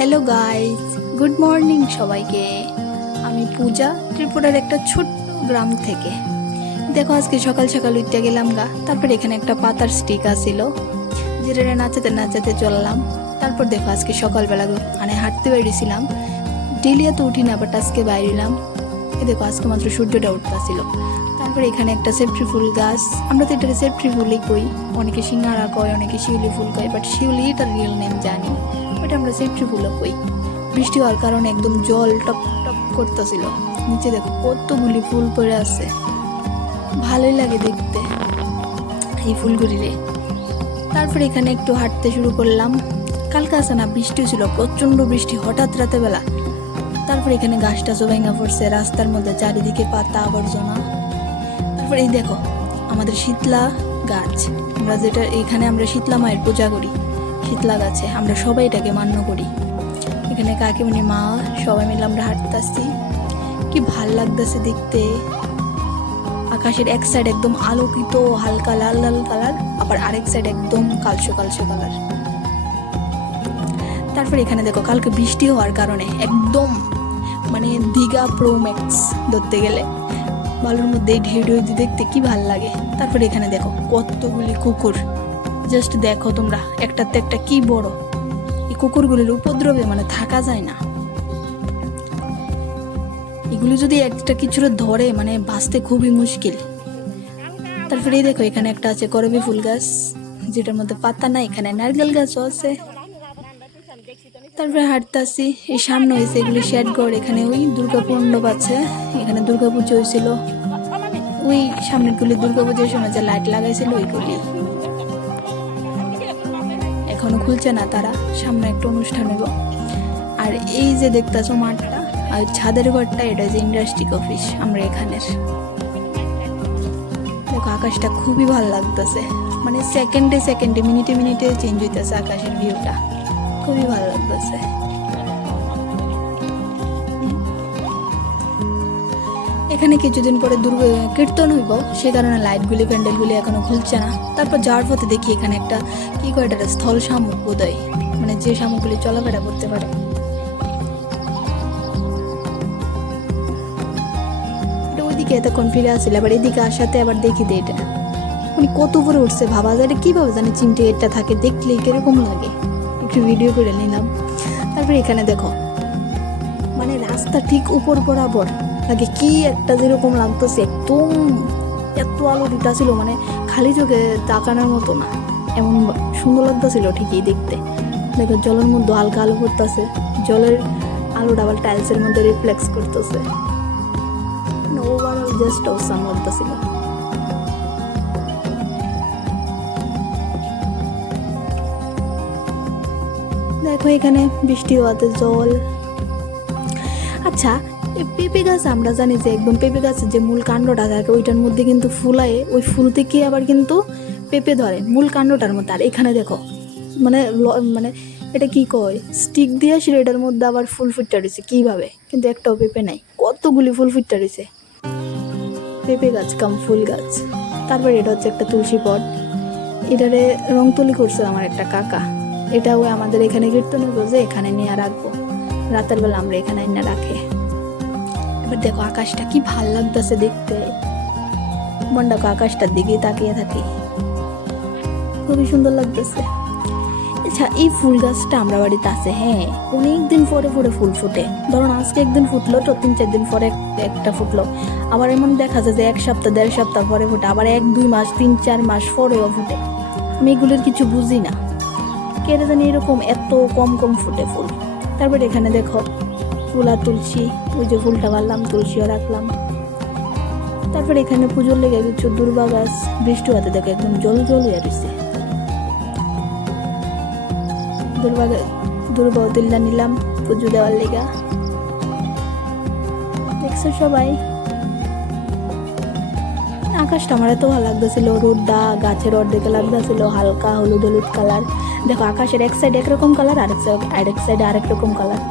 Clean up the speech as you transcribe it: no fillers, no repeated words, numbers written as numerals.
Hello guys, good morning সবাইকে। আমি পূজা, ত্রিপুরার একটা ছোট্ট গ্রাম থেকে। দেখো আজকে সকাল সকাল উঠতে গেলাম গা। তারপর এখানে একটা পাতার স্টিক আসিল, যেটা নাচাতে নাচাতে চললাম। তারপর দেখো আজকে সকালবেলা মানে হাঁটতে বেরিয়েছিলাম। ডেলিয়া তো উঠি না, বাট আজকে বাইরিলাম। দেখো আজকে মাত্র সূর্যটা উঠতেছিল। তারপরে এখানে একটা সেপ্ট্রি ফুল গাছ, আমরা তো এটা সেপ্ট্রি ফুলই কই, অনেকে সিঙ্গারা কয়, অনেকে শিউলি ফুল কয়, বাট শিউলি এটার রিয়েল নেম জানি, ওইটা আমরা সেপ্ট্রি ফুলও কই। বৃষ্টি হওয়ার কারণে একদম জল টপ টপ করতেছিল। নিচে দেখো কতগুলি ফুল পড়ে আছে, ভালোই লাগে দেখতে এই ফুলগুলিরে। তারপরে এখানে একটু হাঁটতে শুরু করলাম। কালকে আসে না বৃষ্টি ছিল, প্রচণ্ড বৃষ্টি হঠাৎ রাতে বেলা। তারপরে এখানে গাছটা ভেঙে পড়ছে রাস্তার মধ্যে, চারিদিকে পাতা আবর্জনা। তারপরে এই দেখো আমাদের শীতলা গাছ, আমরা যেটা এখানে আমরা শীতলা মায়ের পূজা করি, শীতলা গাছে আমরা সবাই এটাকে মান্য করি। এখানে কাকিমণি মা সবাই মিলে আমরা হাঁটতেছি, কি ভাল লাগতেছে দেখতে। আকাশের এক সাইড একদম আলোকিত হালকা লাল লাল কালার, আবার আরেক সাইড একদম কালচে কালচে কালার। তারপরে এখানে দেখো কালকে বৃষ্টি হওয়ার কারণে একদম মানে দীঘা প্রো ম্যাক্স ধরতে গেলে বালুর মধ্যে ঢেউ ঢেউ দিয়ে দেখতে কি ভাল লাগে। তারপরে এখানে দেখো কতগুলি কুকুর, জাস্ট দেখো তোমরা, একটাতে একটা কি বড়। এই কুকুরগুলির উপদ্রবে মানে থাকা যায় না, এগুলো যদি একটা কিছু ধরে মানে বাঁচতে খুবই মুশকিল। তারপরে এই দেখো এখানে একটা আছে করবী ফুল গাছ, যেটার মধ্যে পাতা নাই। এখানে নারকেল গাছও আছে। তারপরে হাঁটতেছি, এই সামনে হয়েছে এগুলি শেডগড়। এখানে ওই দুর্গা মণ্ডপ আছে, এখানে দুর্গা পুজো হয়েছিল। ওই সামনের গুলি দুর্গা পুজোর সময় যে লাইট লাগাইছিল ওইগুলি এখনো খুলছে না, তারা সামনে একটা অনুষ্ঠান হইব। আর এই যে দেখতেছো মাঠটা আর ছাদের ঘরটা, এটা যে ইন্ডাস্ট্রি অফিস আমরা এখানের। দেখো আকাশটা খুবই ভালো লাগতেছে, মানে সেকেন্ডে সেকেন্ডে মিনিটে মিনিটে চেঞ্জ হইতেছে আকাশের ভিউটা, খুবই ভালো লাগতেছে। এখানে কিছুদিন পরে কীর্তন হইব, সে কারণে লাইটগুলি প্যান্ডেলগুলি এখনো খুলছে না। তারপর যাওয়ার পথে দেখি এখানে একটা কি কয়, এটা স্থল শামুক বোধহয়, মানে যে শামুকগুলি চলাফেরা করতে পারে। এটা ওইদিকে এতক্ষণ ফিরে আসছিল, আবার এদিকে আসাতে আবার দেখি দে এটা মানে কত উপরে উঠছে, ভাবা যায় এটা কিভাবে জানি চিমটে এটা থাকে, দেখলে কিরকম লাগে। একটু ভিডিও করে নিলাম। তারপরে এখানে দেখো মানে রাস্তা ঠিক উপর বরাবর লাগে, কি একটা যেরকম লাগতেছে, একদম এত আলো দিতেছিল, মানে খালি চোখে তাকানোর মতো না, এমন সুন্দর লাগতেছিল ঠিকই দেখতে। দেখো জলের মধ্যে হালকা আলো পড়তেছে, জলের আলোটা আবার টাইলসের মধ্যে রিফ্লেক্স করতেছে, ওভারঅল জাস্ট অসাম লাগতেছিল। দেখো এখানে বৃষ্টি হওয়াতে জল। আচ্ছা, পেঁপে গাছ আমরা জানি যে একদম পেঁপে গাছের যে মূল কাণ্ডটা থাকে ওইটার মধ্যে কিন্তু ফুলায়, ওই ফুল থেকে আবার কিন্তু পেঁপে ধরে মূল কাণ্ডটার মধ্যে। আর এখানে দেখো মানে মানে এটা কি কয়, স্টিক দিয়ে এটার মধ্যে আবার ফুল ফুটতে রয়েছে কিভাবে, কিন্তু একটাও পেঁপে নাই, কতগুলি ফুল ফুটতে রয়েছে। পেঁপে গাছ কাম ফুল গাছ। তারপর এটা হচ্ছে একটা তুলসী পট, এটারে রং তুলি করছে আমার একটা কাকা। এটা ওই আমাদের এখানে কীর্তনে বোঝে, এখানে নিয়ে রাখবো, রাতের বেলা আমরা এখানে এনে রাখে। এবার দেখো আকাশটা কি ভাল লাগতেছে দেখতে, মনটাকে আকাশটার দিকে তাকিয়ে থাকি, খুবই সুন্দর লাগতেছে। আচ্ছা, এই ফুল গাছটা আমরা বাড়িতে আছে, হ্যাঁ অনেকদিন পরে পরে ফুল ফুটে। ধরুন আজকে একদিন ফুটলো, তো 3-4 দিন পরে একটা ফুটলো। আবার এমন দেখা যায় যে 1 সপ্তাহ 1.5 সপ্তাহ পরে ফুটে, আবার 1-2 মাস 3-4 মাস পরেও ফুটে। আমি এগুলোর কিছু বুঝি না, কেটে জানি এরকম এত কম কম ফুটে ফুল। তারপরে এখানে দেখো ফুল আর তুলসী, ওই যে ফুলটা বাড়লাম, তুলসীও রাখলাম। তারপরে এখানে পুজোর লেগে কিছু দুর্বা গাছ, বৃষ্টি হতে দেখো একদম জল জল হয়ে রয়েছে। দুর্বা তুললা নিলাম পুজো দেওয়ার লেগা। দেখছো সবাই, আকাশটা আমার এত ভালো লাগতেছিল, রোদটা গাছের অর্ধেকে লাগতেছিল, হালকা হলুদ হলুদ কালার। দেখো আকাশের এক সাইড একরকম কালার, আরেক সাইড আরেক রকম কালার।